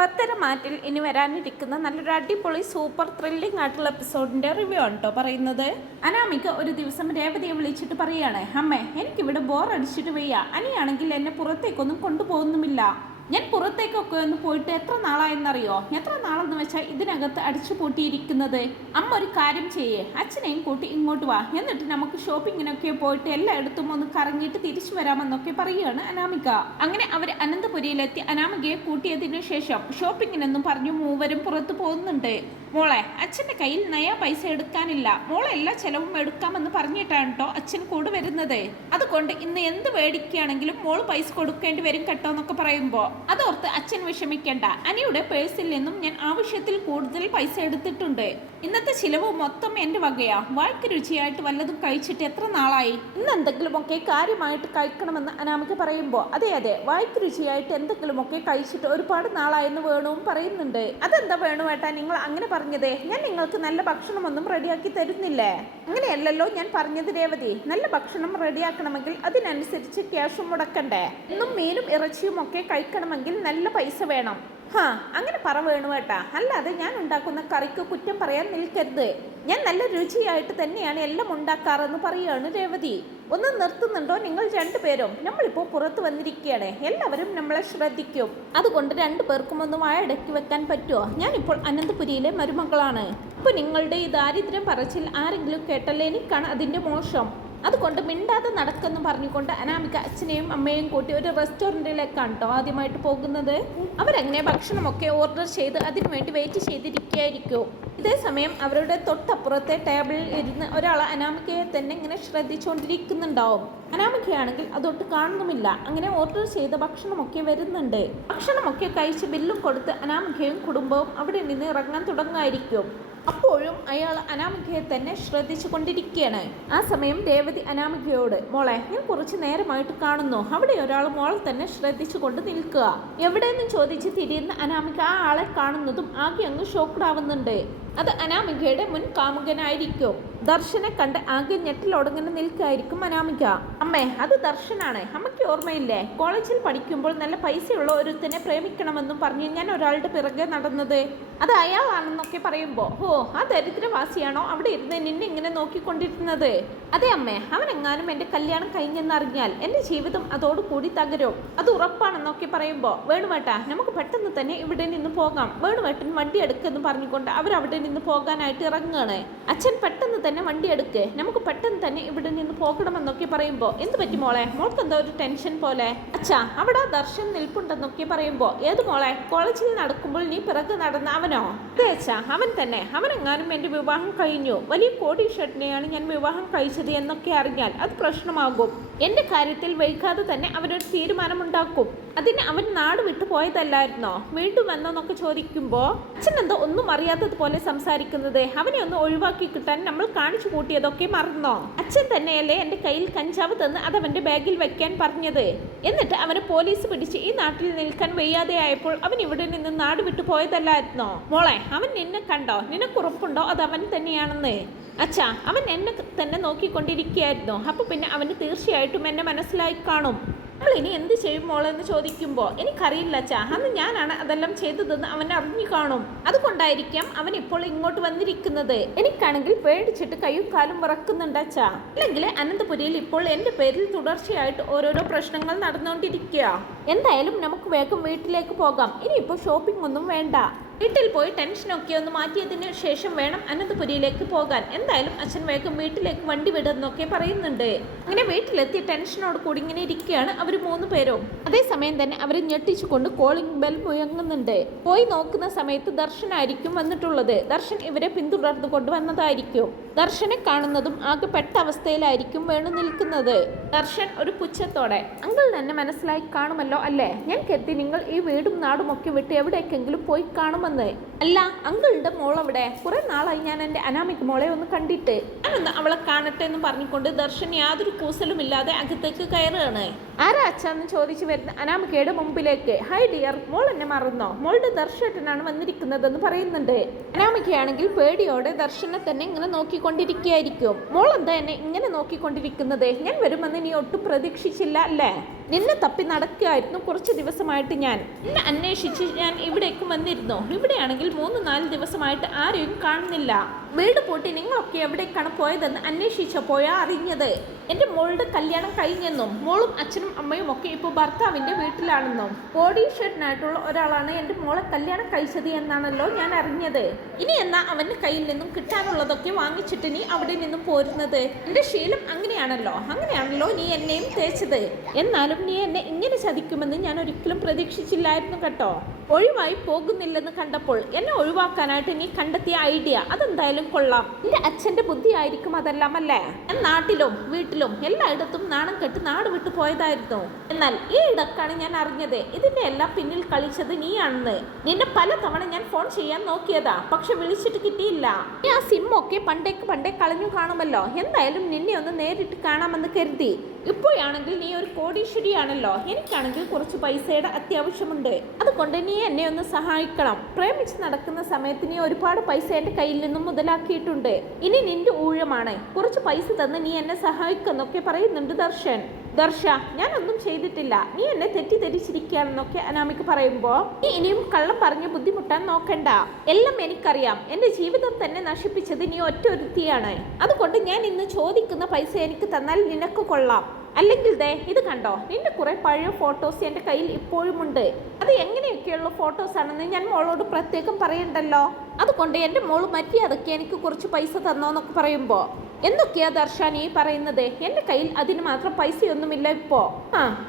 പത്തരമാറ്റിൽ ഇനി വരാനിരിക്കുന്ന നല്ലൊരു അടിപൊളി സൂപ്പർ ത്രില്ലിംഗ് ആയിട്ടുള്ള എപ്പിസോഡിന്റെ റിവ്യൂ ആണ് കേട്ടോ പറയുന്നത്. അനാമിക ഒരു ദിവസം രേവതിയെ വിളിച്ചിട്ട് പറയാണ്, അമ്മേ എനിക്കിവിടെ ബോർ അടിച്ചിട്ട് വയ്യ, അനിയാണെങ്കിൽ എന്നെ പുറത്തേക്കൊന്നും കൊണ്ടുപോകുന്നുമില്ല. ഞാൻ പുറത്തേക്കൊക്കെ ഒന്ന് പോയിട്ട് എത്ര നാളായെന്നറിയോ? എത്ര നാളെന്ന് വെച്ചാൽ ഇതിനകത്ത് അടിച്ചു പൂട്ടിയിരിക്കുന്നത്. അമ്മ ഒരു കാര്യം ചെയ്യേ, അച്ഛനെയും കൂട്ടി ഇങ്ങോട്ട് വാ, എന്നിട്ട് നമുക്ക് ഷോപ്പിങ്ങിനൊക്കെ പോയിട്ട് എല്ലായിടത്തും ഒന്ന് കറങ്ങിയിട്ട് തിരിച്ചു വരാമെന്നൊക്കെ പറയുകയാണ് അനാമിക. അങ്ങനെ അവർ അനന്തപുരിയിലെത്തി അനാമികയെ കൂട്ടിയതിനു ശേഷം ഷോപ്പിങ്ങിനെന്നും പറഞ്ഞു മൂവരും പുറത്തു പോകുന്നുണ്ട്. മോളെ, അച്ഛൻ്റെ കയ്യിൽ നയാ പൈസ എടുക്കാനില്ല, മോളെ എല്ലാ ചെലവും എടുക്കാമെന്ന് പറഞ്ഞിട്ടാണ് കേട്ടോ അച്ഛൻ കൂടെ വരുന്നത്. അതുകൊണ്ട് ഇന്ന് എന്ത് മേടിക്കുകയാണെങ്കിലും മോള് പൈസ കൊടുക്കേണ്ടി വരും കേട്ടോ എന്നൊക്കെ പറയുമ്പോൾ അതോർത്ത് അച്ഛൻ വിഷമിക്കേണ്ട, അനിയുടെ പേഴ്സിൽ നിന്നും ഞാൻ ആവശ്യത്തിൽ കൂടുതൽ പൈസ എടുത്തിട്ടുണ്ട്. ഇന്നത്തെ ചിലവ് മൊത്തം എൻ്റെ വകയാ. വായ്ക്ക് രുചിയായിട്ട് വല്ലതും കഴിച്ചിട്ട് എത്ര നാളായി? ഇന്ന് എന്തെങ്കിലുമൊക്കെ കാര്യമായിട്ട് കഴിക്കണമെന്ന് അനാമിക പറയുമ്പോൾ അതെ അതെ, വായ്ക്ക് രുചിയായിട്ട് എന്തെങ്കിലുമൊക്കെ കഴിച്ചിട്ട് ഒരുപാട് നാളായെന്ന് വേണുവും പറയുന്നുണ്ട്. അതെന്താ വേണുവേട്ടാ നിങ്ങൾ അങ്ങനെ പറഞ്ഞത്? ഞാൻ നിങ്ങൾക്ക് നല്ല ഭക്ഷണമൊന്നും റെഡിയാക്കി തരുന്നില്ലേ? അങ്ങനെയല്ലല്ലോ ഞാൻ പറഞ്ഞത് രേവതി. നല്ല ഭക്ഷണം റെഡിയാക്കണമെങ്കിൽ അതിനനുസരിച്ച് ക്യാഷും മുടക്കണ്ടേ? എന്നും മീനും ഇറച്ചിയും ഒക്കെ കഴിക്കണമെങ്കിൽ നല്ല പൈസ വേണം. അങ്ങനെ പറ വേണുവേട്ടാ, അല്ലാതെ ഞാൻ ഉണ്ടാക്കുന്ന കറിക്ക് കുറ്റം പറയാൻ നിൽക്കരുത്. ഞാൻ നല്ല രുചിയായിട്ട് തന്നെയാണ് എല്ലാം ഉണ്ടാക്കാറെന്ന് പറയുകയാണ് രേവതി. ഒന്ന് നിർത്തുന്നുണ്ടോ നിങ്ങൾ രണ്ടുപേരും? നമ്മളിപ്പോൾ പുറത്ത് വന്നിരിക്കുകയാണ്, എല്ലാവരും നമ്മളെ ശ്രദ്ധിക്കും. അതുകൊണ്ട് രണ്ടുപേർക്കും ഒന്ന് വായടക്കി വെക്കാൻ പറ്റുമോ? ഞാനിപ്പോൾ അനന്തപുരിയിലെ മരുമകളാണ്. ഇപ്പോൾ നിങ്ങളുടെ ഈ ദാരിദ്ര്യം പറച്ചിൽ ആരെങ്കിലും കേട്ടല്ലേ എനിക്കാണ് അതിൻ്റെ മോശം. അതുകൊണ്ട് മിണ്ടാതെ നടക്കെന്ന് പറഞ്ഞുകൊണ്ട് അനാമിക അച്ഛനെയും അമ്മയെയും കൂട്ടി ഒരു റെസ്റ്റോറൻറ്റിലേക്കാണ് കേട്ടോ ആദ്യമായിട്ട് പോകുന്നത്. അവരങ്ങനെ ഭക്ഷണമൊക്കെ ഓർഡർ ചെയ്ത് അതിനുവേണ്ടി വെയിറ്റ് ചെയ്തിരിക്കുകയായിരിക്കും. ഇതേ സമയം അവരുടെ തൊട്ടപ്പുറത്തെ ടേബിളിൽ ഇരുന്ന് ഒരാൾ അനാമികയെ തന്നെ ഇങ്ങനെ ശ്രദ്ധിച്ചുകൊണ്ടിരിക്കുന്നുണ്ടാവും. അനാമികയാണെങ്കിൽ അതൊട്ട് കാണുന്നുമില്ല. അങ്ങനെ ഓർഡർ ചെയ്ത ഭക്ഷണമൊക്കെ വരുന്നുണ്ട്. ഭക്ഷണമൊക്കെ കഴിച്ച് ബില്ലും കൊടുത്ത് അനാമികയും കുടുംബവും അവിടെ നിന്ന് ഇറങ്ങാൻ തുടങ്ങുമായിരിക്കും. അപ്പോഴും അയാൾ അനാമികയെ തന്നെ ശ്രദ്ധിച്ചു കൊണ്ടിരിക്കുകയാണ്. ആ സമയം രേവതി അനാമികയോട്, മോളെ ഞാൻ കുറച്ച് നേരമായിട്ട് കാണുന്നു, അവിടെ ഒരാൾ മോളെ തന്നെ ശ്രദ്ധിച്ചു കൊണ്ട് നിൽക്കുക. എവിടെയെന്നും ചോദിച്ച് തിരിയുന്ന അനാമിക ആ ആളെ കാണുന്നതും ആകെ അങ്ങ് ഷോക്ക്ഡാവുന്നുണ്ട്. അത് അനാമികയുടെ മുൻ കാമുകനായിരിക്കും. ദർശനെ കണ്ട് ആകെ ഞെട്ടിലൊടങ്ങനെ നിൽക്കായിരിക്കും അനാമിക. അമ്മേ, അത് ദർശനാണ്. അമ്മയ്ക്ക് ഓർമ്മയില്ലേ, കോളേജിൽ പഠിക്കുമ്പോൾ നല്ല പൈസയുള്ള ഒരുത്തനെ പ്രേമിക്കണമെന്നും പറഞ്ഞ് ഞാൻ ഒരാളുടെ പിറകെ നടന്നത്? അത് അയാളാണെന്നൊക്കെ പറയുമ്പോൾ, ആ ദരിദ്രവാസിയാണോ അവിടെ ഇരുന്ന് നിന്നെ ഇങ്ങനെ നോക്കിക്കൊണ്ടിരുന്നത്? അതെ അമ്മേ, അവനെങ്ങാനും എൻ്റെ കല്യാണം കഴിഞ്ഞെന്നറിഞ്ഞാൽ എൻ്റെ ജീവിതം അതോടുകൂടി തകരും, അത് ഉറപ്പാണെന്നൊക്കെ പറയുമ്പോൾ, വേണുവേട്ടാ നമുക്ക് പെട്ടെന്ന് തന്നെ ഇവിടെ നിന്ന് പോകാം, വേണുവേട്ടൻ വണ്ടി എടുക്കെന്ന് പറഞ്ഞുകൊണ്ട് അവരവിടെ നിന്ന് പോകാനായിട്ട് ഇറങ്ങുകയാണ്. അച്ഛൻ പെട്ടെന്ന് തന്നെ വണ്ടി എടുക്ക്, നമുക്ക് പെട്ടെന്ന് തന്നെ ഇവിടെ നിന്ന് പോകണമെന്നൊക്കെ പറയുമ്പോൾ, എന്ത് പറ്റി മോളെ, മോൾക്ക് എന്താ ഒരു ടെൻഷൻ പോലെ? അച്ഛാ, അവിടെ ദർശൻ നിൽപ്പുണ്ടെന്നൊക്കെ പറയുമ്പോൾ, ഏത് മോളെ? കോളേജിൽ നടക്കുമ്പോൾ നീ പിറകെ നടന്ന അവനോ? അതെ അച്ഛാ, അവൻ തന്നെ. അവനെങ്ങാനും എൻ്റെ വിവാഹം കഴിഞ്ഞു, വലിയ കോടീശ്വരനെയാണ് ഞാൻ വിവാഹം കഴിച്ചത് എന്നൊക്കെ അറിഞ്ഞാൽ അത് പ്രശ്നമാകും. എൻ്റെ കാര്യത്തിൽ വൈകാതെ തന്നെ അവനൊരു തീരുമാനമുണ്ടാക്കും. അതിന് അവൻ നാട് വിട്ടു പോയതല്ലായിരുന്നോ? വീണ്ടും വന്നോന്നൊക്കെ ചോദിക്കുമ്പോൾ അച്ഛൻ എന്തോ ഒന്നും അറിയാത്തതുപോലെ സംസാരിക്കുന്നത്. അവനെ ഒന്ന് ഒഴിവാക്കി കിട്ടാൻ നമ്മൾ കാണിച്ചു കൂട്ടിയതൊക്കെ മറന്നോ? അച്ഛൻ തന്നെയല്ലേ എൻ്റെ കയ്യിൽ കഞ്ചാവ് തന്ന് അതവൻ്റെ ബാഗിൽ വെക്കാൻ പറഞ്ഞത്. എന്നിട്ട് അവനെ പോലീസ് പിടിച്ച് ഈ നാട്ടിൽ നിൽക്കാൻ വയ്യാതെയായപ്പോൾ അവൻ ഇവിടെ നിന്ന് നാട് വിട്ടു പോയതല്ലായിരുന്നോ? മോളെ, അവൻ നിന്നെ കണ്ടോ? നിനക്കുറപ്പുണ്ടോ അത് അവൻ തന്നെയാണെന്ന്? അച്ഛാ, അവൻ എന്നെ തന്നെ നോക്കിക്കൊണ്ടിരിക്കുകയായിരുന്നു. അപ്പോൾ പിന്നെ അവന് തീർച്ചയായിട്ടും എന്നെ മനസ്സിലായി കാണും. നമ്മൾ ഇനി എന്ത് ചെയ്യും മോളെന്ന് ചോദിക്കുമ്പോൾ, എനിക്കറിയില്ല അച്ഛാ, അന്ന് ഞാനാണ് അതെല്ലാം ചെയ്തതെന്ന് അവൻ അറിഞ്ഞു കാണും. അതുകൊണ്ടായിരിക്കാം അവൻ ഇപ്പോൾ ഇങ്ങോട്ട് വന്നിരിക്കുന്നത്. എനിക്കാണെങ്കിൽ പേടിച്ചിട്ട് കയ്യും കാലും വിറക്കുന്നുണ്ട് അച്ഛാ. അല്ലെങ്കിൽ അനന്തപുരിയിൽ ഇപ്പോൾ എൻ്റെ പേരിൽ തുടർച്ചയായിട്ട് ഓരോരോ പ്രശ്നങ്ങൾ നടന്നുകൊണ്ടിരിക്കുക. എന്തായാലും നമുക്ക് വേഗം വീട്ടിലേക്ക് പോകാം. ഇനിയിപ്പോൾ ഷോപ്പിംഗ് ഒന്നും വേണ്ട. വീട്ടിൽ പോയി ടെൻഷനൊക്കെ ഒന്ന് മാറ്റിയതിന് ശേഷം വേണം അനന്തപുരിയിലേക്ക് പോകാൻ. എന്തായാലും അച്ഛൻ വേഗം വീട്ടിലേക്ക് വണ്ടി വിടുന്നൊക്കെ പറയുന്നുണ്ട്. അങ്ങനെ വീട്ടിലെത്തി ടെൻഷനോട് കൂടി ഇങ്ങനെ ഇരിക്കുകയാണ് അവർ മൂന്ന് പേരും. അതേസമയം തന്നെ അവർ ഞെട്ടിച്ചുകൊണ്ട് കോളിംഗ് ബെൽ മുഴങ്ങുന്നുണ്ട്. പോയി നോക്കുന്ന സമയത്ത് ദർശനായിരിക്കും വന്നിട്ടുള്ളത്. ദർശൻ ഇവരെ പിന്തുടർന്നു കൊണ്ടുവന്നതായിരിക്കും. ദർശനെ കാണുന്നതും ആകെ പെട്ട അവസ്ഥയിലായിരിക്കും വേണു നിൽക്കുന്നത്. ദർശൻ ഒരു പുച്ഛത്തോടെ, അങ്കിൾ എന്നെ മനസ്സിലായി കാണുമല്ലോ അല്ലേ? ഞാൻ കരുതി നിങ്ങൾ ഈ വീടും നാടും ഒക്കെ വിട്ട് എവിടേക്കെങ്കിലും പോയി കാണുമെന്ന്. അല്ല, അങ്കിളുടെ മോളവിടെ. കുറെ നാളായി ഞാൻ എൻ്റെ അനാമിക മോളെ ഒന്ന് കണ്ടിട്ട്, ഞാനൊന്ന് അവളെ കാണട്ടെ എന്ന് പറഞ്ഞുകൊണ്ട് ദർശൻ യാതൊരു കൂസലുമില്ലാതെ അകത്തേക്ക് കയറുകയാണ്. ആരാ അച്ഛന്ന് ചോദിച്ചു വരുന്ന അനാമികയുടെ മുമ്പിലേക്ക്, ഹൈ ഡിയർ, മോൾ എന്നെ മറന്നോ? മോളുടെ ദർശനാണ് വന്നിരിക്കുന്നതെന്ന് പറയുന്നുണ്ട്. അനാമികയാണെങ്കിൽ പേടിയോടെ ദർശനെ തന്നെ ഇങ്ങനെ നോക്കിക്കൊണ്ടിരിക്കുകയായിരിക്കും. മോൾ എന്താ എന്നെ ഇങ്ങനെ നോക്കിക്കൊണ്ടിരിക്കുന്നത്? ഞാൻ വരുമെന്ന് നീ ഒട്ടും പ്രതീക്ഷിച്ചില്ല അല്ലേ? നിന്നെ തപ്പി നടക്കുകയായിരുന്നു കുറച്ച് ദിവസമായിട്ട്. ഞാൻ നിന്നെ അന്വേഷിച്ച് ഞാൻ ഇവിടേക്ക് വന്നിരുന്നു. ഇവിടെയാണെങ്കിൽ 3-4 ദിവസമായിട്ട് ആരെയും കാണുന്നില്ല. വീട് പൂട്ടി നിങ്ങളൊക്കെ എവിടേക്കാണ് പോയതെന്ന് അന്വേഷിച്ചപ്പോഴാ അറിഞ്ഞത് എൻ്റെ മോളുടെ കല്യാണം കഴിഞ്ഞെന്നും മോളും അച്ഛനും അമ്മയും ഒക്കെ ഇപ്പോൾ ഭർത്താവിൻ്റെ വീട്ടിലാണെന്നും കോടീശ്വരനായിട്ടുള്ള ഒരാളാണ് എൻ്റെ മോളെ കല്യാണം കഴിച്ചത് എന്നാണല്ലോ ഞാൻ അറിഞ്ഞത്. ഇനി എന്നാ അവൻ്റെ കയ്യിൽ നിന്നും കിട്ടാനുള്ളതൊക്കെ വാങ്ങിച്ചിട്ട് നീ അവിടെ നിന്നും പോരുന്നത്? എൻ്റെ ശീലം അങ്ങനെയാണല്ലോ നീ എന്നെയും തേച്ചത്. എന്നാലും നീ എന്നെ ഇങ്ങനെ ചതിക്കുമെന്ന് ഞാൻ ഒരിക്കലും പ്രതീക്ഷിച്ചില്ലായിരുന്നു കേട്ടോ. ഒഴിവായി പോകുന്നില്ലെന്ന് കണ്ടപ്പോൾ എന്നെ ഒഴിവാക്കാനായിട്ട് നീ കണ്ടെത്തിയ ഐഡിയ അതെന്തായാലും കൊള്ളാം. നിന്റെ അച്ഛൻ്റെ ബുദ്ധിയായിരിക്കും അതെല്ലാം അല്ലേ? ഞാൻ നാട്ടിലും വീട്ടിലും എല്ലായിടത്തും നാണം കെട്ട് നാട് വിട്ടു പോയതായിരുന്നു. എന്നാൽ ഈ ഇടക്കാണ് ഞാൻ അറിഞ്ഞത് ഇതിന്റെ എല്ലാം പിന്നിൽ കളിച്ചത് നീയാണെന്ന്. നിന്നെ പല തവണ ഞാൻ ഫോൺ ചെയ്യാൻ നോക്കിയതാ, പക്ഷെ വിളിച്ചിട്ട് കിട്ടിയില്ല. നീ ആ സിം ഒക്കെ പണ്ടേ കളഞ്ഞു കാണുമല്ലോ. എന്തായാലും നിന്നെ ഒന്ന് നേരിട്ട് കാണാമെന്ന് കരുതി. ഇപ്പോഴാണെങ്കിൽ നീ ഒരു കോടീശ്വരിയാണല്ലോ. എനിക്കാണെങ്കിൽ കുറച്ച് പൈസയുടെ അത്യാവശ്യമുണ്ട്. അതുകൊണ്ട് നീ എന്നെ ഒന്ന് സഹായിക്കണം. പ്രേമിച്ച് നടക്കുന്ന സമയത്ത് നീ ഒരുപാട് പൈസ എൻ്റെ കയ്യിൽ നിന്നും മുതലാക്കിയിട്ടുണ്ട്. ഇനി നിന്റെ ഊഴമാണ്. കുറച്ച് പൈസ തന്ന് നീ എന്നെ സഹായിക്കുന്നൊക്കെ പറയുന്നുണ്ട് ദർശൻ. ദർശ, ഞാനൊന്നും ചെയ്തിട്ടില്ല, നീ എന്നെ തെറ്റിദ്ധരിച്ചിരിക്കുകയാണെന്നൊക്കെ അനാമിക പറയുമ്പോൾ നീ ഇനിയും കള്ളം പറഞ്ഞ് ബുദ്ധിമുട്ടാൻ നോക്കണ്ട. എല്ലാം എനിക്കറിയാം. എൻ്റെ ജീവിതം തന്നെ നശിപ്പിച്ചത് നീ ഒറ്റൊരുത്തിയാണ്. അതുകൊണ്ട് ഞാൻ ഇന്ന് ചോദിക്കുന്ന പൈസ എനിക്ക് തന്നാൽ നിനക്ക് കൊള്ളാം. അല്ലെങ്കിൽ ദേ ഇത് കണ്ടോ, നിന്റെ കുറെ പഴയ ഫോട്ടോസ് എൻ്റെ കയ്യിൽ ഇപ്പോഴുമുണ്ട്. അത് എങ്ങനെയൊക്കെയുള്ള ഫോട്ടോസ് ആണെന്ന് ഞാൻ മോളോട് പ്രത്യേകം പറയണ്ടല്ലോ. അതുകൊണ്ട് എൻ്റെ മോള് മര്യാദയ്ക്ക് എനിക്ക് കുറച്ച് പൈസ തന്നോന്നൊക്കെ പറയുമ്പോൾ എന്തൊക്കെയാ ദർശാൻ ഈ പറയുന്നത്? എൻ്റെ കയ്യിൽ അതിന് മാത്രം പൈസയൊന്നുമില്ല ഇപ്പോ.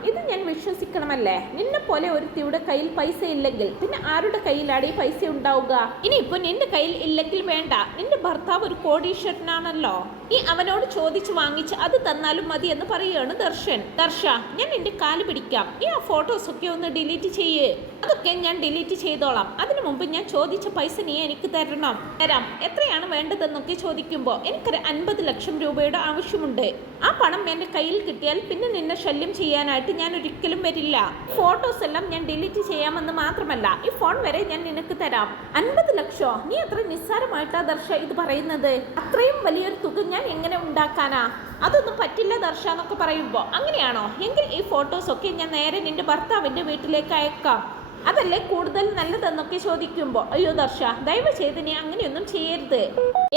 ഇത് ഞാൻ വിശ്വസിക്കണമല്ലേ? നിന്നെ പോലെ ഒരുത്തിയുടെ കയ്യിൽ പൈസ ഇല്ലെങ്കിൽ പിന്നെ ആരുടെ കയ്യിലാണ് ഈ പൈസ ഉണ്ടാവുക? ഇനിയിപ്പോ നിന്റെ കയ്യിൽ ഇല്ലെങ്കിൽ വേണ്ട, നിന്റെ ഭർത്താവ് ഒരു കോടീശ്വരനാണല്ലോ. നീ അവനോട് ചോദിച്ചു വാങ്ങിച്ച് അത് തന്നാലും മതി എന്ന് പറയുകയാണ് ദർശൻ. ദർശ, ഞാൻ നിന്റെ കാല് പിടിക്കാം. നീ ആ ഫോട്ടോസ് ഒക്കെ ഒന്ന് ഡിലീറ്റ് ചെയ്യേ. അതൊക്കെ ഞാൻ ഡിലീറ്റ് ചെയ്തോളാം. അതിനു മുമ്പ് ഞാൻ ചോദിച്ച പൈസ നീ എനിക്ക് തരാം. എത്രയാണ് വേണ്ടതെന്നൊക്കെ ചോദിക്കുമ്പോൾ എനിക്കൊരു 50 ലക്ഷം രൂപയുടെ ആവശ്യമുണ്ട്. ആ പണം എൻ്റെ കയ്യിൽ കിട്ടിയാൽ പിന്നെ നിന്നെ ശല്യം ചെയ്യാനായിട്ട് ഞാൻ ഒരിക്കലും വരില്ല. ഫോട്ടോസ് എല്ലാം ഞാൻ ഡിലീറ്റ് ചെയ്യാമെന്ന് മാത്രമല്ല ഈ ഫോൺ വരെ ഞാൻ നിനക്ക് തരാം. 50 ലക്ഷോ? നീ അത്ര നിസ്സാരമായിട്ടാ ദർശ ഇത് പറയുന്നത്? അത്രയും വലിയൊരു തുക ഞാൻ എങ്ങനെ ഉണ്ടാക്കാനാ? അതൊന്നും പറ്റില്ല ദർശ എന്നൊക്കെ പറയുമ്പോൾ അങ്ങനെയാണോ? എങ്കിൽ ഈ ഫോട്ടോസ് ഒക്കെ ഞാൻ നേരെ നിന്റെ ഭർത്താവിൻ്റെ വീട്ടിലേക്ക് അയക്കാം. അതല്ലേ കൂടുതൽ നല്ലതെന്നൊക്കെ ചോദിക്കുമ്പോൾ അയ്യോ ദർശ, ദയവ് ചെയ്ത് നീ അങ്ങനെയൊന്നും ചെയ്യരുത്,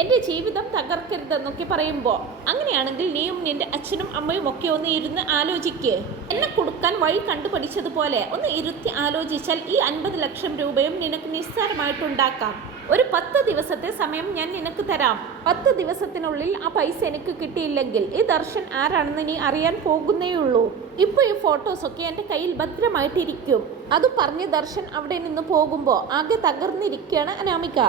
എൻ്റെ ജീവിതം തകർക്കരുതെന്നൊക്കെ പറയുമ്പോൾ അങ്ങനെയാണെങ്കിൽ നീയും നിന്റെ അച്ഛനും അമ്മയും ഒക്കെ ഒന്ന് ഇരുന്ന് ആലോചിക്ക്. എന്നെ കൊടുക്കാൻ വഴി കണ്ടുപിടിച്ചതുപോലെ ഒന്ന് ഇരുത്തി ആലോചിച്ചാൽ ഈ 50 ലക്ഷം രൂപയും നിനക്ക് നിസ്സാരമായിട്ടുണ്ടാക്കാം. ഒരു 10 ദിവസത്തെ സമയം ഞാൻ നിനക്ക് തരാം. 10 ദിവസത്തിനുള്ളിൽ ആ പൈസ എനിക്ക് കിട്ടിയില്ലെങ്കിൽ ഈ ദർശൻ ആരാണെന്ന് നീ അറിയാൻ പോകുന്നേയുള്ളൂ. ഇപ്പൊ ഈ ഫോട്ടോസൊക്കെ എൻ്റെ കയ്യിൽ ഭദ്രമായിട്ടിരിക്കും. അത് പറഞ്ഞ് ദർശൻ അവിടെ നിന്ന് പോകുമ്പോൾ ആകെ തകർന്നിരിക്കുകയാണ് അനാമിക.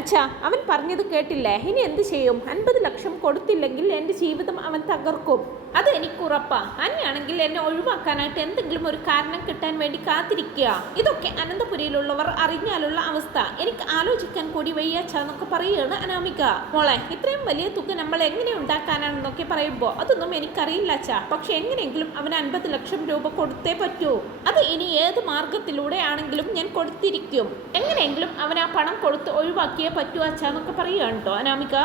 അച്ഛാ, അവൻ പറഞ്ഞത് കേട്ടില്ലേ? ഇനി എന്ത് ചെയ്യും? 50 ലക്ഷം കൊടുത്തില്ലെങ്കിൽ എൻ്റെ ജീവിതം അവൻ തകർക്കും. അത് എനിക്കുറപ്പാ. അനിയാണെങ്കിൽ എന്നെ ഒഴിവാക്കാനായിട്ട് എന്തെങ്കിലും ഒരു കാരണം കിട്ടാൻ വേണ്ടി കാത്തിരിക്കുക. ഇതൊക്കെ അനന്തപുരിയിലുള്ളവർ അറിഞ്ഞാലുള്ള അവസ്ഥ എനിക്ക് ആലോചിക്കാൻ കൂടി വയ്യാച്ചാന്നൊക്കെ പറയുകയാണ് അനാമിക. മോളെ, ഇത്രയും വലിയ തുക നമ്മൾ എങ്ങനെ ഉണ്ടാക്കാനാണെന്നൊക്കെ പറയുമ്പോൾ അതൊന്നും എനിക്കറിയില്ല അച്ഛാ. പക്ഷെ എങ്ങനെയെങ്കിലും അവന് 50 ലക്ഷം രൂപ കൊടുത്തേ പറ്റൂ. അത് ഇനി ഏത് മാർഗത്തിലൂടെ ആണെങ്കിലും ഞാൻ കൊടുത്തിരിക്കും. എങ്ങനെയെങ്കിലും അവൻ ആ പണം കൊടുത്ത് ഒഴിവാക്കിയേ പറ്റൂ അച്ഛാന്നൊക്കെ പറയുകയാണ് കേട്ടോ അനാമിക.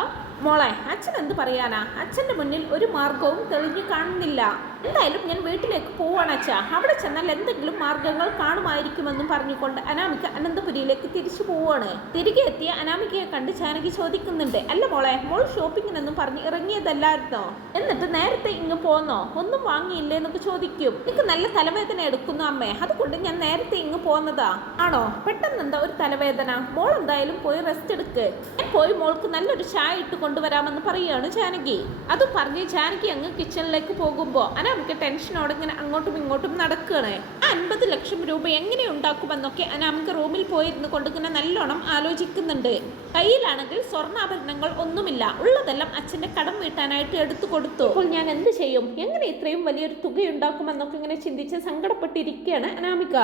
മോളെ, അച്ഛൻ എന്ത് പറയാനാ? അച്ഛൻ്റെ മുന്നിൽ ഒരു മാർഗവും തെളിഞ്ഞു കാണുന്നില്ല. എന്തായാലും ഞാൻ വീട്ടിലേക്ക് പോവാണ് അച്ഛാ. അവിടെ ചെന്നാൽ എന്തെങ്കിലും മാർഗങ്ങൾ കാണുമായിരിക്കുമെന്നും പറഞ്ഞുകൊണ്ട് അനാമിക അനന്തപുരിയിലേക്ക് തിരിച്ചു പോവാണ്. തിരികെ എത്തിയ അനാമികയെ കണ്ട് ജാനകി ചോദിക്കുന്നുണ്ട്, അല്ല മോളെ, മോൾ ഷോപ്പിങ്ങിനെന്നും പറഞ്ഞ് ഇറങ്ങിയതല്ലായിരുന്നോ? എന്നിട്ട് നേരത്തെ ഇങ്ങ് പോന്നോ? ഒന്നും വാങ്ങിയില്ലേ എന്നൊക്കെ ചോദിക്കും. എനിക്ക് നല്ല തലവേദന എടുക്കുന്നു അമ്മേ, അതുകൊണ്ട് ഞാൻ നേരത്തെ ഇങ്ങ് പോന്നതാ. ആണോ? പെട്ടെന്ന് എന്താ ഒരു തലവേദന? മോൾ എന്തായാലും പോയി റെസ്റ്റ് എടുക്ക്. ഞാൻ പോയി മോൾക്ക് നല്ലൊരു ചായ ഇട്ട് കൊണ്ടുവരാമെന്ന് പറയുകയാണ് ജാനകി. അതും പറഞ്ഞ് ജാനകി അങ്ങ് കിച്ചണിലേക്ക് പോകുമ്പോൾ അനാമിക ടെൻഷനോടെ ഇങ്ങനെ അങ്ങോട്ടും ഇങ്ങോട്ടും നടക്കുകയാണ്. 50 ലക്ഷം രൂപ എങ്ങനെ ഉണ്ടാക്കുമെന്നൊക്കെ അനാമിക റൂമിൽ പോയിരുന്നു കൊണ്ട് ഇങ്ങനെ നല്ലോണം ആലോചിക്കുന്നുണ്ട്. കയ്യിലാണെങ്കിൽ സ്വർണ്ണാഭരണങ്ങൾ ഒന്നുമില്ല. ഉള്ളതെല്ലാം അച്ഛൻ്റെ കടം വീട്ടാനായിട്ട് എടുത്തു കൊടുത്തു. അപ്പോൾ ഞാൻ എന്ത് ചെയ്യും? എങ്ങനെ ഇത്രയും വലിയൊരു തുക ഉണ്ടാക്കുമെന്നൊക്കെ ഇങ്ങനെ ചിന്തിച്ച് സങ്കടപ്പെട്ടിരിക്കുകയാണ് അനാമിക.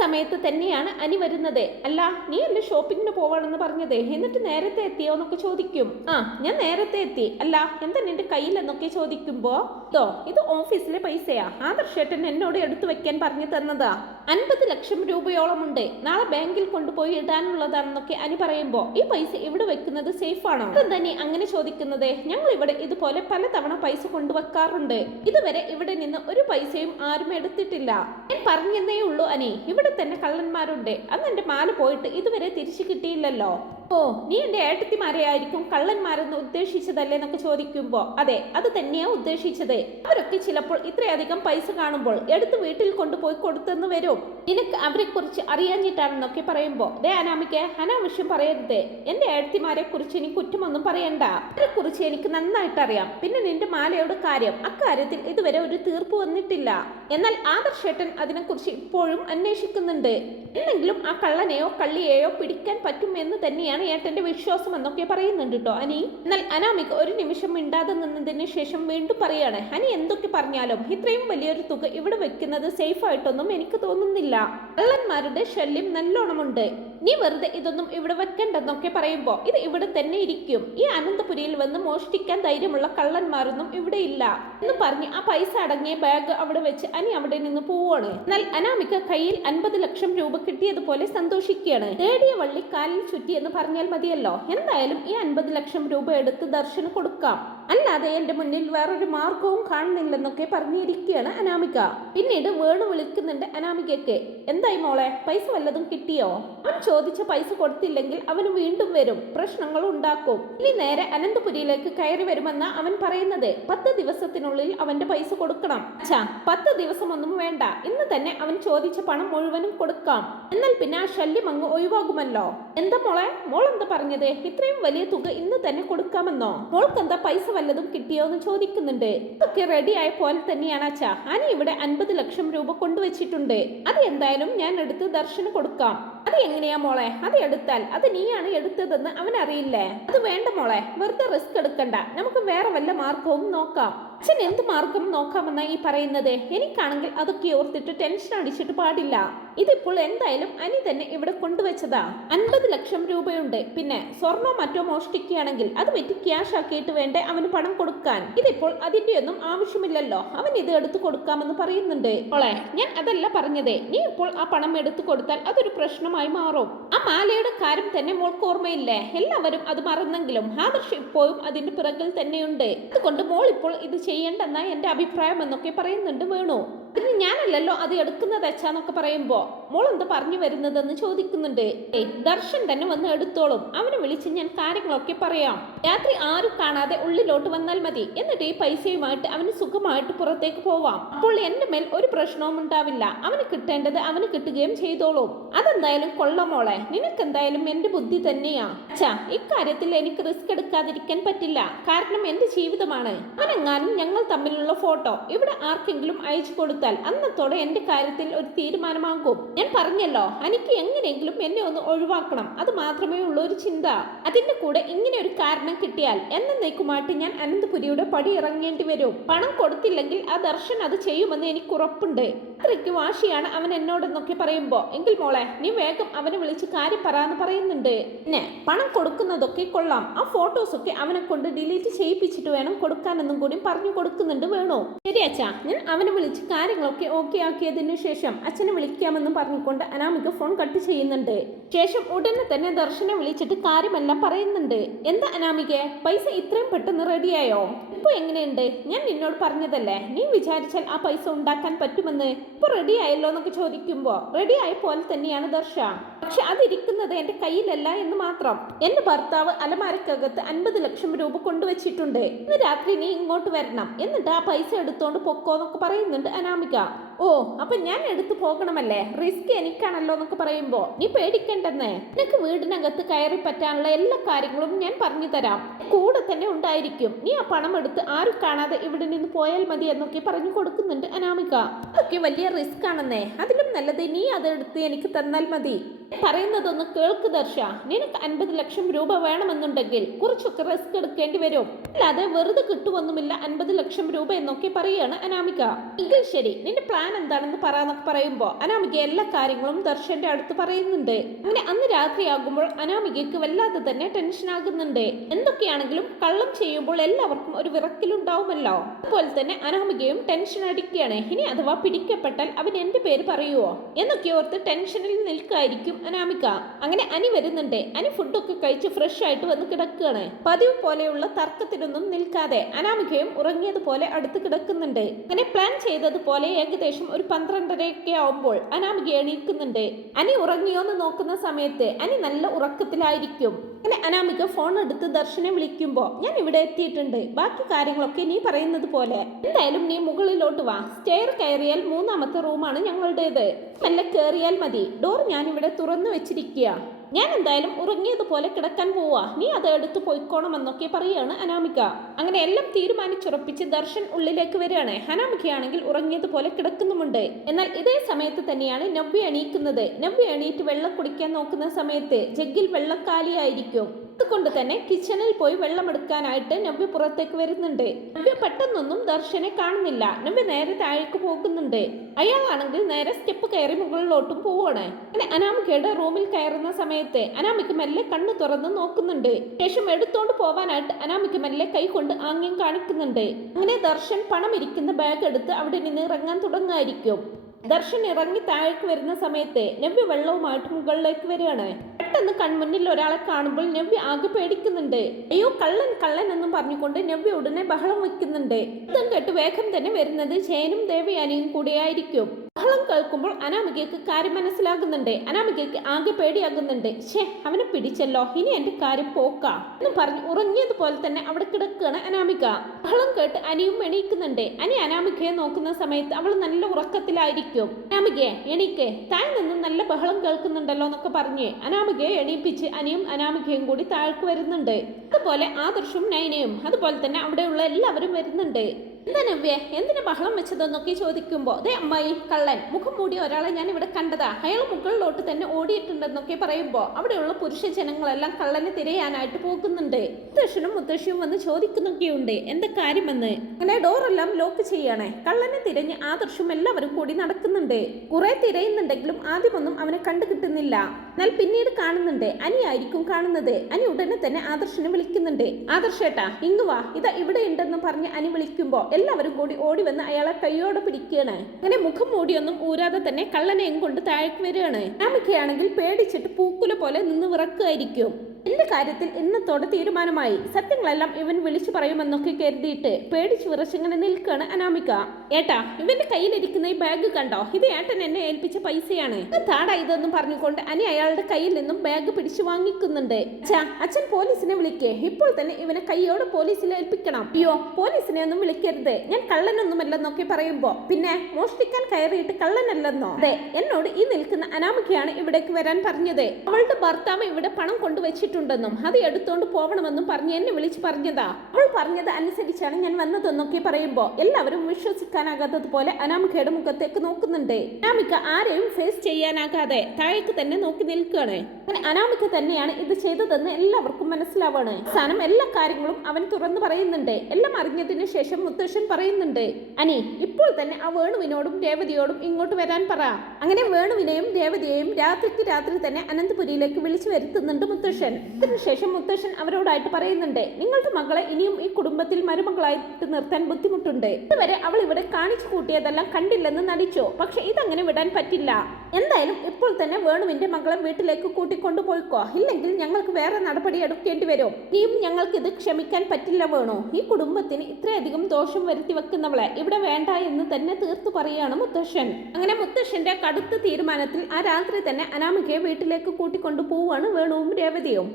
സമയത്ത് തന്നെയാണ് അനി വരുന്നത്. അല്ല, നീ അല്ലേ ഷോപ്പിങ്ങിന് പോവാണെന്ന് പറഞ്ഞത്, എന്നിട്ട് നേരത്തെ എത്തിയോ എന്നൊക്കെ ചോദിക്കും. ഞാൻ നേരത്തെ എത്തി. അല്ല, എന്താ നിന്റെ കയ്യിലെന്നൊക്കെ ചോദിക്കുമ്പോ ഇത് ഓഫീസിലെ പൈസയാ, ആദർശേട്ടൻ എന്നോട് എടുത്തു വെക്കാൻ പറഞ്ഞു തന്നതാ. 50 ലക്ഷം രൂപയോളമുണ്ട്. നാളെ ബാങ്കിൽ കൊണ്ടുപോയി ഇടാനുള്ളതാണെന്നൊക്കെ അനി പറയുമ്പോ ഈ പൈസ ഇവിടെ വെക്കുന്നത് സേഫ് ആണോ? എന്താ നീ അങ്ങനെ ചോദിക്കുന്നത്? ഞങ്ങൾ ഇവിടെ ഇതുപോലെ പലതവണ പൈസ കൊണ്ടുവെക്കാറുണ്ട്. ഇതുവരെ ഇവിടെ നിന്ന് ഒരു പൈസയും ആരും എടുത്തിട്ടില്ല. ഞാൻ പറഞ്ഞെന്നേ ഉള്ളൂ അനി, ഇവിടെ തന്നെ കള്ളന്മാരുണ്ട്. അന്ന് എന്റെ മാല പോയിട്ട് ഇതുവരെ തിരിച്ചു കിട്ടിയില്ലല്ലോ. ഓ, നീ എന്റെ ഏട്ടത്തിമാരെ ആയിരിക്കും കള്ളന്മാരെന്ന് ഉദ്ദേശിച്ചതല്ലേ എന്നൊക്കെ ചോദിക്കുമ്പോ അതെ, അത് തന്നെയാ ഉദ്ദേശിച്ചത്. അവരൊക്കെ ചിലപ്പോൾ ഇത്രയധികം പൈസ കാണുമ്പോൾ എടുത്ത് വീട്ടിൽ കൊണ്ടുപോയി കൊടുത്തെന്ന് വരും. നിനക്ക് അവരെ കുറിച്ച് അറിയാഞ്ഞിട്ടാണെന്നൊക്കെ പറയുമ്പോ ദേ അനാമിക്ക് അനാവശ്യം പറയരുത്. എന്റെ ഏട്ടത്തിമാരെ കുറിച്ച് എനിക്ക് കുറ്റമൊന്നും പറയണ്ട. അവരെ കുറിച്ച് എനിക്ക് നന്നായിട്ട് അറിയാം. പിന്നെ നിന്റെ മാലയുടെ കാര്യം, അക്കാര്യത്തിൽ ഇതുവരെ ഒരു തീർപ്പ് വന്നിട്ടില്ല. എന്നാൽ ആദർശേട്ടൻ അതിനെക്കുറിച്ച് ഇപ്പോഴും അന്വേഷിക്കുന്നുണ്ട്. എന്തെങ്കിലും ആ കള്ളനെയോ കള്ളിയെയോ പിടിക്കാൻ പറ്റും എന്ന് തന്നെയാണ് ഏട്ടന്റെ വിശ്വാസം എന്നൊക്കെ പറയുന്നുണ്ട് കേട്ടോ അനി. എന്നാൽ അനാമിക ഒരു നിമിഷം മിണ്ടാതെ നിന്നതിന് ശേഷം വീണ്ടും പറയാണ്, അനി എന്തൊക്കെ പറഞ്ഞാലും ഇത്രയും വലിയൊരു തുക ഇവിടെ വെക്കുന്നത് സേഫ് ആയിട്ടൊന്നും എനിക്ക് തോന്നുന്നില്ല. കള്ളന്മാരുടെ ശല്യം നല്ലോണമുണ്ട്. നീ വെറുതെ ഇതൊന്നും ഇവിടെ വെക്കണ്ടെന്നൊക്കെ പറയുമ്പോ ഇത് ഇവിടെ തന്നെ ഇരിക്കും. ഈ അനന്തപുരിയിൽ വന്ന് മോഷ്ടിക്കാൻ ധൈര്യമുള്ള കള്ളന്മാരൊന്നും ഇവിടെ ഇല്ല എന്ന് പറഞ്ഞ് ആ പൈസ അടങ്ങിയ ബാഗ് അവിടെ വെച്ച് അനി അവിടെ നിന്ന് പോവാണ്. എന്നാൽ അനാമിക കയ്യിൽ 50 ലക്ഷം രൂപ കിട്ടിയതുപോലെ സന്തോഷിക്കുകയാണ്. തേടിയ വള്ളി കാലിൽ ചുറ്റി എന്ന് പറഞ്ഞാൽ മതിയല്ലോ. എന്തായാലും ഈ 50 ലക്ഷം രൂപ എടുത്ത് ദർശന് കൊടുക്കാം, അല്ലാതെ എന്റെ മുന്നിൽ വേറൊരു മാർഗവും കാണുന്നില്ലെന്നൊക്കെ പറഞ്ഞിരിക്കുകയാണ് അനാമിക. പിന്നീട് വേണു വിളിക്കുന്നുണ്ട് അനാമികയ്ക്ക്. എന്തായി മോളെ, പൈസ വല്ലതും കിട്ടിയോ? അവൻ ചോദിച്ച പൈസ കൊടുത്തില്ലെങ്കിൽ അവന് വീണ്ടും വരും, പ്രശ്നങ്ങൾ ഉണ്ടാക്കും. ഇനി നേരെ അനന്തപുരിയിലേക്ക് കയറി വരുമെന്ന അവൻ പറയുന്നത്. 10 ദിവസത്തിനുള്ളിൽ അവന്റെ പൈസ കൊടുക്കണം. അച്ഛാ, 10 ദിവസമൊന്നും വേണ്ട, ഇന്ന് തന്നെ അവൻ ചോദിച്ച പണം മുഴുവനും കൊടുക്കാം. എന്നാൽ പിന്നെ ആ ശല്യം അങ്ങ് ഒഴിവാകുമല്ലോ. എന്താ മോളെ, മോൾ എന്താ പറഞ്ഞത്? ഇത്രയും വലിയ തുക ഇന്ന് തന്നെ കൊടുക്കാമെന്നോ? മോൾക്ക് എന്താ പൈസ വല്ലതും കിട്ടിയോ എന്ന് ചോദിക്കുന്നുണ്ട്. ഇതൊക്കെ റെഡി ആയ പോലെ തന്നെയാണ് അച്ഛാ. അനി ഇവിടെ 50 ലക്ഷം രൂപ കൊണ്ടുവച്ചിട്ടുണ്ട്. അത് എന്തായാലും ഞാൻ എടുത്ത് ദർശന് കൊടുക്കാം. അത് എങ്ങനെയാ മോളെ? അത് എടുത്താൽ അത് നീയാണ് എടുത്തതെന്ന് അവൻ അറിയില്ലേ? അത് വേണ്ട മോളെ, വെറുതെ റിസ്ക് എടുക്കണ്ട. നമുക്ക് വേറെ വല്ല മാർഗവും നോക്കാം. അച്ഛൻ എന്ത് മാർഗം നോക്കാമെന്നാ ഈ പറയുന്നത്? എനിക്കാണെങ്കിൽ അതൊക്കെ ഓർത്തിട്ട് ടെൻഷൻ അടിച്ചിട്ട് പാടില്ല. ഇതിപ്പോൾ എന്തായാലും അനി തന്നെ ഇവിടെ കൊണ്ടുവച്ചതാ. 50 ലക്ഷം രൂപയുണ്ട്. പിന്നെ സ്വർണ്ണോ മറ്റോ മോഷ്ടിക്കുകയാണെങ്കിൽ അത് വെറ്റി ക്യാഷ് ആക്കിയിട്ട് വേണ്ടേ അവന് പണം കൊടുക്കാൻ. ഇതിപ്പോൾ അതിന്റെ ഒന്നും ആവശ്യമില്ലല്ലോ. അവൻ ഇത് എടുത്തു കൊടുക്കാമെന്ന് പറയുന്നുണ്ട്. മോളെ, ഞാൻ അതല്ല പറഞ്ഞത്. നീ ഇപ്പോൾ ആ പണം എടുത്തു കൊടുത്താൽ അതൊരു പ്രശ്നമായി മാറും. ആ മാലയുടെ കാര്യം തന്നെ മോൾക്ക് ഓർമ്മയില്ലേ? എല്ലാവരും അത് മറന്നെങ്കിലും ആദർശ് ഇപ്പോഴും അതിന്റെ പിറകിൽ തന്നെയുണ്ട്. അതുകൊണ്ട് മോൾ ഇപ്പോൾ ഇത് ചെയ്യേണ്ടെന്ന എന്റെ അഭിപ്രായം എന്നൊക്കെ പറയുന്നുണ്ട് വേണു. ഇതിന് ഞാനല്ലല്ലോ അത് എടുക്കുന്നത് അച്ഛാന്നൊക്കെ പറയുമ്പോ മോൾ എന്താ പറഞ്ഞു വരുന്നതെന്ന് ചോദിക്കുന്നുണ്ട്. ദർശൻ തന്നെ വന്ന് എടുത്തോളും. അവനെ വിളിച്ച് ഞാൻ കാര്യങ്ങളൊക്കെ പറയാം. രാത്രി ആരും കാണാതെ ഉള്ളിലോട്ട് വന്നാൽ മതി. എന്നിട്ട് ഈ പൈസയുമായിട്ട് അവന് സുഖമായിട്ട് പുറത്തേക്ക് പോവാം. അപ്പോൾ എന്റെ മേൽ ഒരു പ്രശ്നവും ഉണ്ടാവില്ല. അവന് കിട്ടേണ്ടത് അവന് കിട്ടുകയും ചെയ്തോളും. അതെന്തായാലും കൊള്ളാം മോളെ, നിനക്കെന്തായാലും എന്റെ ബുദ്ധി തന്നെയാ. അച്ഛാ, ഇക്കാര്യത്തിൽ എനിക്ക് റിസ്ക് എടുക്കാതിരിക്കാൻ പറ്റില്ല. കാരണം എന്റെ ജീവിതമാണ്. അവനെങ്ങാനും ഞങ്ങൾ തമ്മിലുള്ള ഫോട്ടോ ഇവിടെ ആർക്കെങ്കിലും അയച്ചു കൊടുത്താൽ അന്നത്തോടെ എന്റെ കാര്യത്തിൽ ഒരു തീരുമാനമാകും. ഞാൻ പറഞ്ഞല്ലോ, എനിക്ക് എങ്ങനെയെങ്കിലും എന്നെ ഒന്ന് ഒഴിവാക്കണം. അത് മാത്രമേ ഉള്ളൂ ഒരു ചിന്ത. അതിന്റെ കൂടെ ഇങ്ങനെ ഒരു കാരണം കിട്ടിയാൽ എന്നേക്കുമായിട്ട് ഞാൻ അനന്തപുരിയുടെ പടി ഇറങ്ങേണ്ടി വരും. പണം കൊടുത്തില്ലെങ്കിൽ ആ ദർശൻ അത് ചെയ്യുമെന്ന് എനിക്ക് ഉറപ്പുണ്ട്. അത്രയ്ക്ക് വാശിയാണ് അവൻ എന്നോടെന്നൊക്കെ പറയുമ്പോ എങ്കിൽ മോളെ, നീ വേഗം അവനെ വിളിച്ച് കാര്യം പറയാന്ന് പറയുന്നുണ്ട്. പിന്നെ പണം കൊടുക്കുന്നതൊക്കെ കൊള്ളാം. ആ ഫോട്ടോസൊക്കെ അവനെ കൊണ്ട് ഡിലീറ്റ് ചെയ്യിപ്പിച്ചിട്ട് വേണം കൊടുക്കാനെന്നും കൂടി പറഞ്ഞു കൊടുക്കുന്നുണ്ട് വേണു. ശരി അച്ഛാ, ഞാൻ അവനെ വിളിച്ച് കാര്യങ്ങളൊക്കെ ഓക്കെ ആക്കിയതിനു ശേഷം അച്ഛനെ വിളിക്കാമെന്നും പറഞ്ഞുകൊണ്ട് അനാമിക ഫോൺ കട്ട് ചെയ്യുന്നുണ്ട്. ശേഷം ഉടനെ തന്നെ ദർശനെ വിളിച്ചിട്ട് കാര്യമെല്ലാം പറയുന്നുണ്ട്. എന്താ അനാമികെ, പൈസ ഇത്രയും പെട്ടെന്ന് റെഡിയായോ? ഇപ്പൊ എങ്ങനെയുണ്ട്? ഞാൻ നിന്നോട് പറഞ്ഞതല്ലേ, നീ വിചാരിച്ചാൽ ആ പൈസ ഉണ്ടാക്കാൻ പറ്റുമെന്ന്. ഇപ്പൊ റെഡി ആയല്ലോ എന്നൊക്കെ ചോദിക്കുമ്പോ റെഡി ആയ പോലെ തന്നെയാണ് ദർശ. പക്ഷെ അതിരിക്കുന്നത് എന്റെ കയ്യിലല്ല എന്ന് മാത്രം. എന്റെ ഭർത്താവ് അലമാരക്കകത്ത് 50 ലക്ഷം രൂപ കൊണ്ടുവച്ചിട്ടുണ്ട്. ഇന്ന് രാത്രി നീ ഇങ്ങോട്ട് വരണം. എന്നിട്ട് ആ പൈസ എടുത്തോണ്ട് പൊക്കോന്നൊക്കെ പറയുന്നുണ്ട് അനാമിക. ഓ, അപ്പൊ ഞാൻ എടുത്തു പോകണമല്ലേ? റിസ്ക് എനിക്കാണല്ലോ എന്നൊക്കെ പറയുമ്പോ നീ പേടിക്കണ്ടെന്നേ. നിനക്ക് വീടിനകത്ത് കയറി പറ്റാനുള്ള എല്ലാ കാര്യങ്ങളും ഞാൻ പറഞ്ഞു തരാം. കൂടെ തന്നെ ഉണ്ടായിരിക്കും. നീ ആ പണം എടുത്ത് ആരും കാണാതെ ഇവിടെ നിന്ന് പോയാൽ മതി എന്നൊക്കെ പറഞ്ഞു കൊടുക്കുന്നുണ്ട് അനാമിക. അതൊക്കെ വലിയ റിസ്ക് ആണെന്നേ. അതിലും നല്ലത് നീ അതെടുത്ത് എനിക്ക് തന്നാൽ മതി. പറയുന്നതൊന്ന് കേൾക്ക് ദർശ. നിനക്ക് 50 ലക്ഷം രൂപ വേണമെന്നുണ്ടെങ്കിൽ കുറച്ചൊക്കെ റിസ്ക് എടുക്കേണ്ടി വരും. അല്ലാതെ വെറുതെ കിട്ടുമൊന്നുമില്ല 50 ലക്ഷം രൂപ എന്നൊക്കെ പറയുകയാണ് അനാമിക. എങ്കിൽ ശരി, നിന്റെ പ്ലാൻ എന്താണെന്ന് പറയാന്നൊക്കെ പറയുമ്പോ അനാമിക എല്ലാ കാര്യങ്ങളും ദർശന്റെ അടുത്ത് പറയുന്നുണ്ട്. അങ്ങനെ അന്ന് രാത്രിയാകുമ്പോൾ അനാമികയ്ക്ക് വല്ലാതെ തന്നെ ടെൻഷൻ ആകുന്നുണ്ട്. എന്തൊക്കെയാണെങ്കിലും കള്ളം ചെയ്യുമ്പോൾ എല്ലാവർക്കും ഒരു വിറക്കിലുണ്ടാവുമല്ലോ. അതുപോലെ തന്നെ അനാമികയും ടെൻഷൻ അടിക്കുകയാണ്. ഇനി അഥവാ പിടിക്കപ്പെട്ടാൽ അവൻ എന്റെ പേര് പറയുവോ എന്നൊക്കെ ഓർത്ത് ടെൻഷനിൽ നിൽക്കായിരിക്കും അനാമിക. അങ്ങനെ അനി വരുന്നുണ്ട്. അനി ഫുഡൊക്കെ കഴിച്ച് ഫ്രഷ് ആയിട്ട് വന്ന് കിടക്കുകയാണ്. പതിവ് പോലെയുള്ള തർക്കത്തിനൊന്നും നിൽക്കാതെ അനാമികയും ഉറങ്ങിയതുപോലെ അടുത്ത് കിടക്കുന്നുണ്ട്. അങ്ങനെ പ്ലാൻ ചെയ്തതുപോലെ ഏകദേശം ഒരു 12:30 ആവുമ്പോൾ അനാമിക എണീക്കുന്നുണ്ട്. അനി ഉറങ്ങിയോന്ന് നോക്കുന്ന സമയത്ത് അനി നല്ല ഉറക്കത്തിലായിരിക്കും. അങ്ങനെ അനാമിക ഫോൺ എടുത്ത് ദർശനെ വിളിക്കുമ്പോ ഞാൻ ഇവിടെ എത്തിയിട്ടുണ്ട്, ബാക്കി കാര്യങ്ങളൊക്കെ നീ പറയുന്നത് പോലെ. എന്തായാലും നീ മുകളിലോട്ട് വാ. സ്റ്റെയർ കയറിയാൽ 3ാമത്തെ റൂമാണ് ഞങ്ങളുടേത്. നല്ല കയറിയാൽ മതി. ഡോർ ഞാൻ ഇവിടെ തുറന്നു വെച്ചിരിക്കുക. ഞാൻ എന്തായാലും ഉറങ്ങിയതുപോലെ കിടക്കാൻ പോവാ. നീ അത് എടുത്ത് പോയിക്കോണമെന്നൊക്കെ പറയാണ് അനാമിക. അങ്ങനെ എല്ലാം തീരുമാനിച്ചുറപ്പിച്ച് ദർശൻ ഉള്ളിലേക്ക് വരികയാണ്. അനാമികയാണെങ്കിൽ ഉറങ്ങിയതുപോലെ കിടക്കുന്നുമുണ്ട്. എന്നാൽ ഇതേ സമയത്ത് തന്നെയാണ് നവ്യ എണീക്കുന്നത്. നവ്യ എണീറ്റ് വെള്ളം കുടിക്കാൻ നോക്കുന്ന സമയത്ത് ജഗ്ഗിൽ വെള്ളം കാലിയായിരിക്കും. അതുകൊണ്ട് തന്നെ കിച്ചണിൽ പോയി വെള്ളം എടുക്കാനായിട്ട് നവ്യ പുറത്തേക്ക് വരുന്നുണ്ട്. നവ്യ പെട്ടെന്നൊന്നും ദർശനെ കാണുന്നില്ല. നവ്യ നേരെ താഴേക്ക് പോകുന്നുണ്ട്. അയാളാണെങ്കിൽ നേരെ സ്റ്റെപ്പ് കയറി മുകളിലോട്ടും പോവാണ്. അങ്ങനെ അനാമികയുടെ റൂമിൽ കയറുന്ന സമയത്ത് അനാമിക മെല്ലെ കണ്ണു തുറന്ന് നോക്കുന്നുണ്ട്. ശേഷം എടുത്തോണ്ട് പോവാനായിട്ട് അനാമിക മെല്ലെ കൈ കൊണ്ട് ആംഗ്യം കാണിക്കുന്നുണ്ട്. അങ്ങനെ ദർശൻ പണം ഇരിക്കുന്ന ബാഗ് എടുത്ത് അവിടെ നിന്ന് ഇറങ്ങാൻ തുടങ്ങായിരിക്കും. ദർശൻ ഇറങ്ങി താഴേക്ക് വരുന്ന സമയത്ത് നവ്യ വെള്ളവുമായിട്ട് മുകളിലേക്ക് വരികയാണ്. പെട്ടെന്ന് കൺമുന്നിൽ ഒരാളെ കാണുമ്പോൾ നവ്യ ആകെ പേടിക്കുന്നുണ്ട്. അയ്യോ കള്ളൻ കള്ളൻ എന്നും പറഞ്ഞുകൊണ്ട് നവ്യ ഉടനെ ബഹളം വയ്ക്കുന്നുണ്ട്. ഇതും കേട്ട് വേഗം തന്നെ വരുന്നത് ജയനും ദേവയാനിയും കൂടെയായിരിക്കും. ബഹളം കേൾക്കുമ്പോൾ അനാമികയ്ക്ക് കാര്യം മനസ്സിലാകുന്നുണ്ട്. അനാമികയ്ക്ക് ആകെ പേടിയാകുന്നുണ്ട്. ഛേ, അവനെ പിടിച്ചല്ലോ, ഇനി എന്റെ കാര്യം പോക്കാ എന്ന് പറഞ്ഞ് ഉറങ്ങിയതുപോലെ തന്നെ അവിടെ കിടക്കുകയാണ് അനാമിക. ബഹളം കേട്ട് അനിയും എണീക്കുന്നുണ്ട്. അനി അനാമികയെ നോക്കുന്ന സമയത്ത് അവൾ നല്ല ഉറക്കത്തിലായിരിക്കും. അനാമികയെ എണീക്ക്, താഴെ നിന്ന് നല്ല ബഹളം കേൾക്കുന്നുണ്ടല്ലോ എന്നൊക്കെ പറഞ്ഞ് അനാമികയെ എണീപ്പിച്ച് അനിയും അനാമികയും കൂടി താഴേക്ക് വരുന്നുണ്ട്. അതുപോലെ ആദർശും നൈനയും അതുപോലെ തന്നെ അവിടെയുള്ള എല്ലാവരും വരുന്നുണ്ട്. എന്താ നവ്യ, എന്തിനാ ബഹളം വെച്ചതെന്നൊക്കെ ചോദിക്കുമ്പോ ദേ അമ്മായി, കള്ളൻ മുഖം മൂടിയ ഒരാളെ ഞാൻ ഇവിടെ കണ്ടതാ, അയാൾ മുകളിലോട്ട് തന്നെ ഓടിയിട്ടുണ്ടെന്നൊക്കെ പറയുമ്പോ അവിടെയുള്ള പുരുഷ ജനങ്ങളെല്ലാം കള്ളനെ തിരയാനായിട്ട് പോകുന്നുണ്ട്. മുത്തശ്ശനും മുത്തശ്ശിയും വന്ന് ചോദിക്കുന്നൊക്കെയുണ്ട് എന്താ കാര്യമെന്ന്. അങ്ങനെ ഡോറെല്ലാം ലോക്ക് ചെയ്യാണ്. കള്ളനെ തിരഞ്ഞ് ആദർശും എല്ലാവരും കൂടി നടക്കുന്നുണ്ട്. കുറെ തിരയുന്നുണ്ടെങ്കിലും ആദ്യമൊന്നും അവനെ കണ്ടു കിട്ടുന്നില്ല. എന്നാൽ പിന്നീട് കാണുന്നുണ്ട് അനിയായിരിക്കും കാണുന്നത്. അനി ഉടനെ തന്നെ ആദർശനെ വിളിക്കുന്നുണ്ട്. ആദർശേട്ടാ ഇങ്ങ് വാ, ഇതാ ഇവിടെ ഉണ്ടെന്ന് പറഞ്ഞ് അനി വിളിക്കുമ്പോ എല്ലാവരും കൂടി ഓടി വന്ന് അയാളെ കൈയോടെ പിടിക്കുകയാണ്. അങ്ങനെ മുഖം മൂടിയൊന്നും ഊരാതെ തന്നെ കള്ളനെയും കൊണ്ട് താഴേക്ക് വരികയാണ്. അനാമികയാണെങ്കിൽ പേടിച്ചിട്ട് പൂക്കുല പോലെ നിന്ന് വിറക്കുകയായിരിക്കും. എന്റെ കാര്യത്തിൽ ഇന്നത്തോടെ തീരുമാനമായി. സത്യങ്ങളെല്ലാം ഇവൻ വിളിച്ചു പറയുമെന്നൊക്കെ കരുതിയിട്ട് പേടിച്ചു വിറച്ചിങ്ങനെ നിൽക്കുകയാണ് അനാമിക. ഏട്ടാ, ഇവന്റെ കയ്യിലിരിക്കുന്ന ഈ ബാഗ് കണ്ടോ, ഇത് ഏട്ടൻ എന്നെ ഏൽപ്പിച്ച പൈസയാണ്. താടാ ഇതെന്നും പറഞ്ഞുകൊണ്ട് അനി അയാളുടെ കയ്യിൽ നിന്നും ബാഗ് പിടിച്ചു വാങ്ങിക്കുന്നുണ്ട്. അച്ഛൻ പോലീസിനെ വിളിക്കേ, ഇപ്പോൾ തന്നെ ഇവനെ കൈയോടെ പോലീസിൽ ഏൽപ്പിക്കണം. അയ്യോ, പോലീസിനെ ഒന്നും വിളിക്കരുത്, ഞാൻ കള്ളനൊന്നുമല്ലെന്നൊക്കെ പറയുമ്പോ പിന്നെ മോഷ്ടിക്കാൻ കയറിയിട്ട് കള്ളനല്ലെന്നോ? അതെ, എന്നോട് ഈ നിൽക്കുന്ന അനാമികയാണ് ഇവിടേക്ക് വരാൻ പറഞ്ഞത്. അവളുടെ ഭർത്താവ് ഇവിടെ പണം കൊണ്ടുവച്ചിട്ട് ുണ്ടെന്നും അത് എടുത്തോണ്ട് പോകണമെന്നും പറഞ്ഞ് എന്നെ വിളിച്ച് പറഞ്ഞതാ. അവൾ പറഞ്ഞത് അനുസരിച്ചാണ് ഞാൻ വന്നതെന്നൊക്കെ പറയുമ്പോ എല്ലാവരും വിശ്വസിക്കാനാകാത്തതുപോലെ അനാമികയുടെ മുഖത്തേക്ക് നോക്കുന്നുണ്ട്. അനാമിക ആരെയും ഫേസ് ചെയ്യാനാകാതെ താഴേക്ക് തന്നെ നോക്കി നിൽക്കുകയാണ്. അങ്ങനെ അനാമിക തന്നെയാണ് ഇത് ചെയ്തതെന്ന് എല്ലാവർക്കും മനസ്സിലാവാണ്. അവസാനം എല്ലാ കാര്യങ്ങളും അവൻ തുറന്നു പറയുന്നുണ്ട്. എല്ലാം അറിഞ്ഞതിന് ശേഷം മുത്തശ്ശൻ പറയുന്നുണ്ട് അനി ഇപ്പോൾ തന്നെ ആ വേണുവിനോടും രേവതിയോടും ഇങ്ങോട്ട് വരാൻ പറ. അങ്ങനെ വേണുവിനെയും രേവതിയെയും രാത്രിക്ക് രാത്രി തന്നെ അനന്തപുരിയിലേക്ക് വിളിച്ചു വരുത്തുന്നുണ്ട് മുത്തശ്ശൻ. അതിനുശേഷം മുത്തശ്ശൻ അവരോടായിട്ട് പറയുന്നുണ്ട് നിങ്ങളുടെ മകളെ ഇനിയും ഈ കുടുംബത്തിൽ മരുമകളായിട്ട് നിർത്താൻ ബുദ്ധിമുട്ടുണ്ട്. ഇതുവരെ അവൾ ഇവിടെ കാണിച്ചു കൂട്ടിയതെല്ലാം കണ്ടില്ലെന്ന് നടിച്ചു. പക്ഷെ ഇതങ്ങനെ വിടാൻ പറ്റില്ല. എന്തായാലും ഇപ്പോൾ തന്നെ വേണുവിന്റെ മകളെ വീട്ടിലേക്ക് കൂട്ടിക്കൊണ്ടുപോയിക്കോ, ഇല്ലെങ്കിൽ ഞങ്ങൾക്ക് വേറെ നടപടി എടുക്കേണ്ടി വരും. ഇനിയും ഞങ്ങൾക്ക് ഇത് ക്ഷമിക്കാൻ പറ്റില്ല വേണു. ഈ കുടുംബത്തിന് ഇത്രയധികം ദോഷം വരുത്തി വെക്കുന്നവളെ ഇവിടെ വേണ്ട എന്ന് തന്നെ തീർത്തു പറയുകയാണ് മുത്തശ്ശൻ. അങ്ങനെ മുത്തശ്ശന്റെ കടുത്ത തീരുമാനത്തിൽ ആ രാത്രി തന്നെ അനാമികയെ വീട്ടിലേക്ക് കൂട്ടിക്കൊണ്ടു പോവുകയാണ് വേണുവും രേവതിയും.